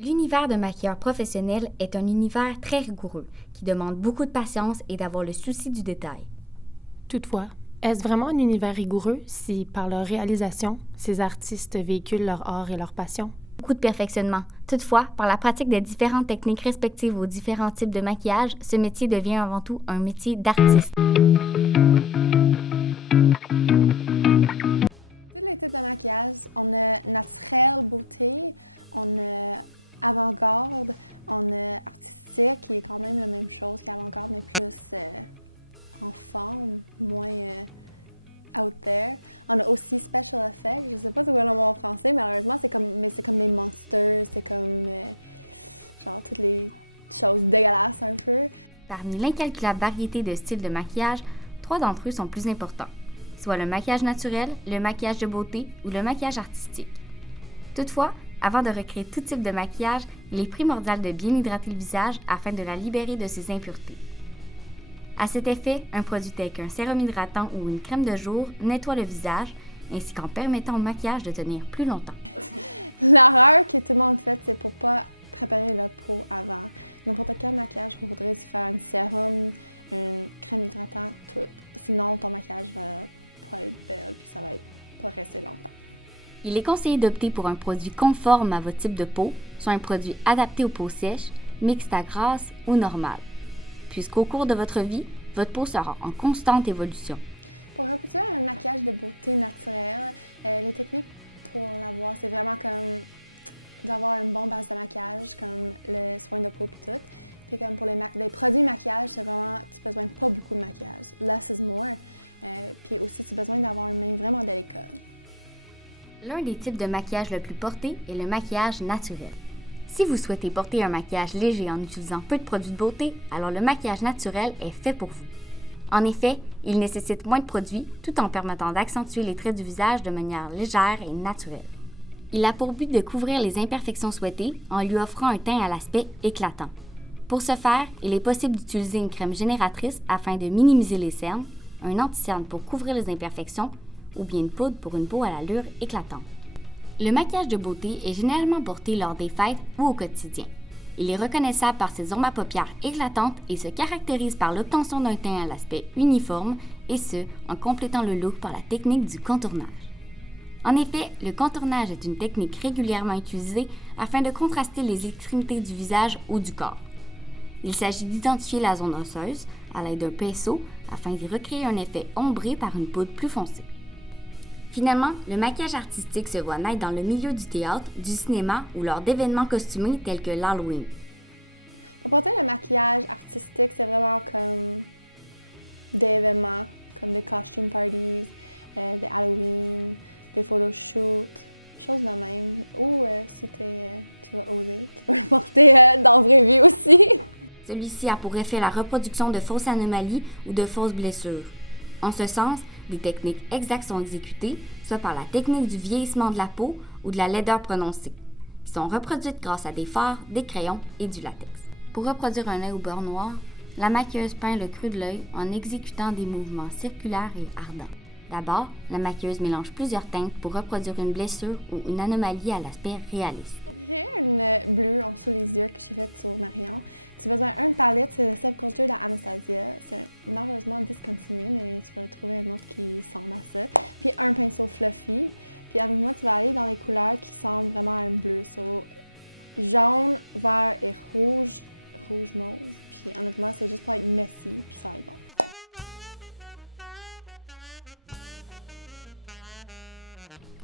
L'univers de maquilleur professionnel est un univers très rigoureux, qui demande beaucoup de patience et d'avoir le souci du détail. Toutefois, est-ce vraiment un univers rigoureux si, par leur réalisation, ces artistes véhiculent leur art et leur passion? Beaucoup de perfectionnement. Toutefois, par la pratique des différentes techniques respectives aux différents types de maquillage, ce métier devient avant tout un métier d'artiste. Parmi l'incalculable variété de styles de maquillage, 3 d'entre eux sont plus importants, soit le maquillage naturel, le maquillage de beauté ou le maquillage artistique. Toutefois, avant de recréer tout type de maquillage, il est primordial de bien hydrater le visage afin de la libérer de ses impuretés. À cet effet, un produit tel qu'un sérum hydratant ou une crème de jour nettoie le visage, ainsi qu'en permettant au maquillage de tenir plus longtemps. Il est conseillé d'opter pour un produit conforme à votre type de peau, soit un produit adapté aux peaux sèches, mixte à grasse ou normale, puisqu'au cours de votre vie, votre peau sera en constante évolution. L'un des types de maquillage le plus porté est le maquillage naturel. Si vous souhaitez porter un maquillage léger en utilisant peu de produits de beauté, alors le maquillage naturel est fait pour vous. En effet, il nécessite moins de produits tout en permettant d'accentuer les traits du visage de manière légère et naturelle. Il a pour but de couvrir les imperfections souhaitées en lui offrant un teint à l'aspect éclatant. Pour ce faire, il est possible d'utiliser une crème génératrice afin de minimiser les cernes, un anti-cerne pour couvrir les imperfections ou bien une poudre pour une peau à l'allure éclatante. Le maquillage de beauté est généralement porté lors des fêtes ou au quotidien. Il est reconnaissable par ses ombres à paupières éclatantes et se caractérise par l'obtention d'un teint à l'aspect uniforme, et ce, en complétant le look par la technique du contournage. En effet, le contournage est une technique régulièrement utilisée afin de contraster les extrémités du visage ou du corps. Il s'agit d'identifier la zone osseuse à l'aide d'un pinceau afin d'y recréer un effet ombré par une poudre plus foncée. Finalement, le maquillage artistique se voit naître dans le milieu du théâtre, du cinéma ou lors d'événements costumés tels que l'Halloween. Celui-ci a pour effet la reproduction de fausses anomalies ou de fausses blessures. En ce sens, des techniques exactes sont exécutées, soit par la technique du vieillissement de la peau ou de la laideur prononcée, qui sont reproduites grâce à des fards, des crayons et du latex. Pour reproduire un œil au beurre noir, la maquilleuse peint le creux de l'œil en exécutant des mouvements circulaires et ardents. D'abord, la maquilleuse mélange plusieurs teintes pour reproduire une blessure ou une anomalie à l'aspect réaliste.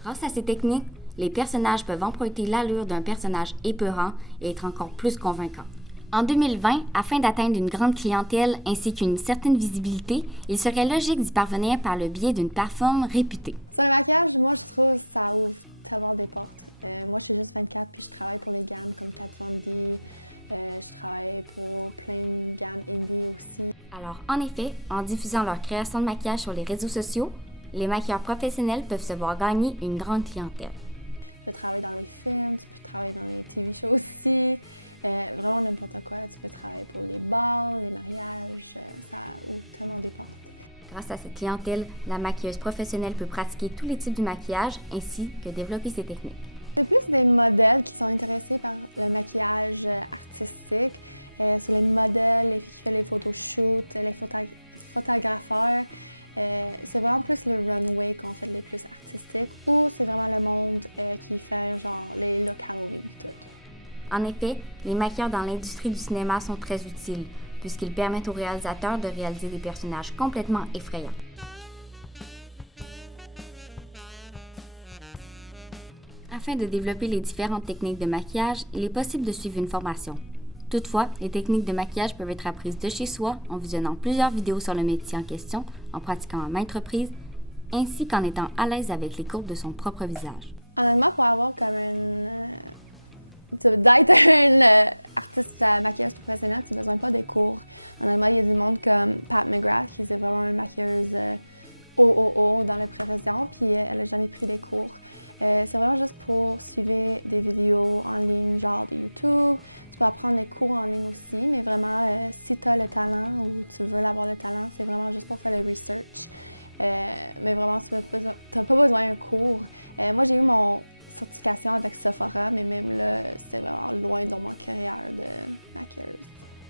Grâce à ces techniques, les personnages peuvent emprunter l'allure d'un personnage épeurant et être encore plus convaincants. En 2020, afin d'atteindre une grande clientèle ainsi qu'une certaine visibilité, il serait logique d'y parvenir par le biais d'une plateforme réputée. Alors, en effet, en diffusant leur création de maquillage sur les réseaux sociaux, les maquilleurs professionnels peuvent se voir gagner une grande clientèle. Grâce à cette clientèle, la maquilleuse professionnelle peut pratiquer tous les types de maquillage ainsi que développer ses techniques. En effet, les maquilleurs dans l'industrie du cinéma sont très utiles, puisqu'ils permettent aux réalisateurs de réaliser des personnages complètement effrayants. Afin de développer les différentes techniques de maquillage, il est possible de suivre une formation. Toutefois, les techniques de maquillage peuvent être apprises de chez soi en visionnant plusieurs vidéos sur le métier en question, en pratiquant à maintes reprises, ainsi qu'en étant à l'aise avec les courbes de son propre visage.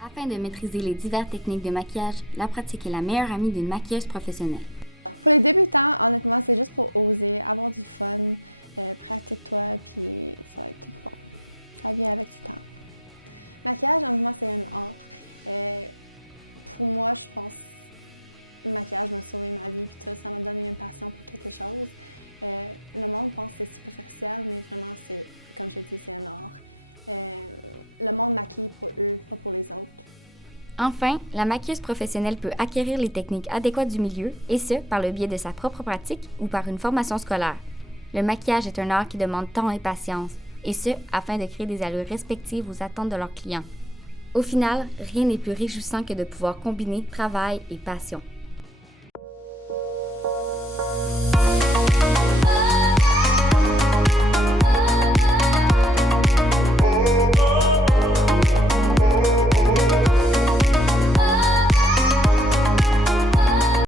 Afin de maîtriser les diverses techniques de maquillage, la pratique est la meilleure amie d'une maquilleuse professionnelle. Enfin, la maquilleuse professionnelle peut acquérir les techniques adéquates du milieu, et ce, par le biais de sa propre pratique ou par une formation scolaire. Le maquillage est un art qui demande temps et patience, et ce, afin de créer des allures respectives aux attentes de leurs clients. Au final, rien n'est plus réjouissant que de pouvoir combiner travail et passion.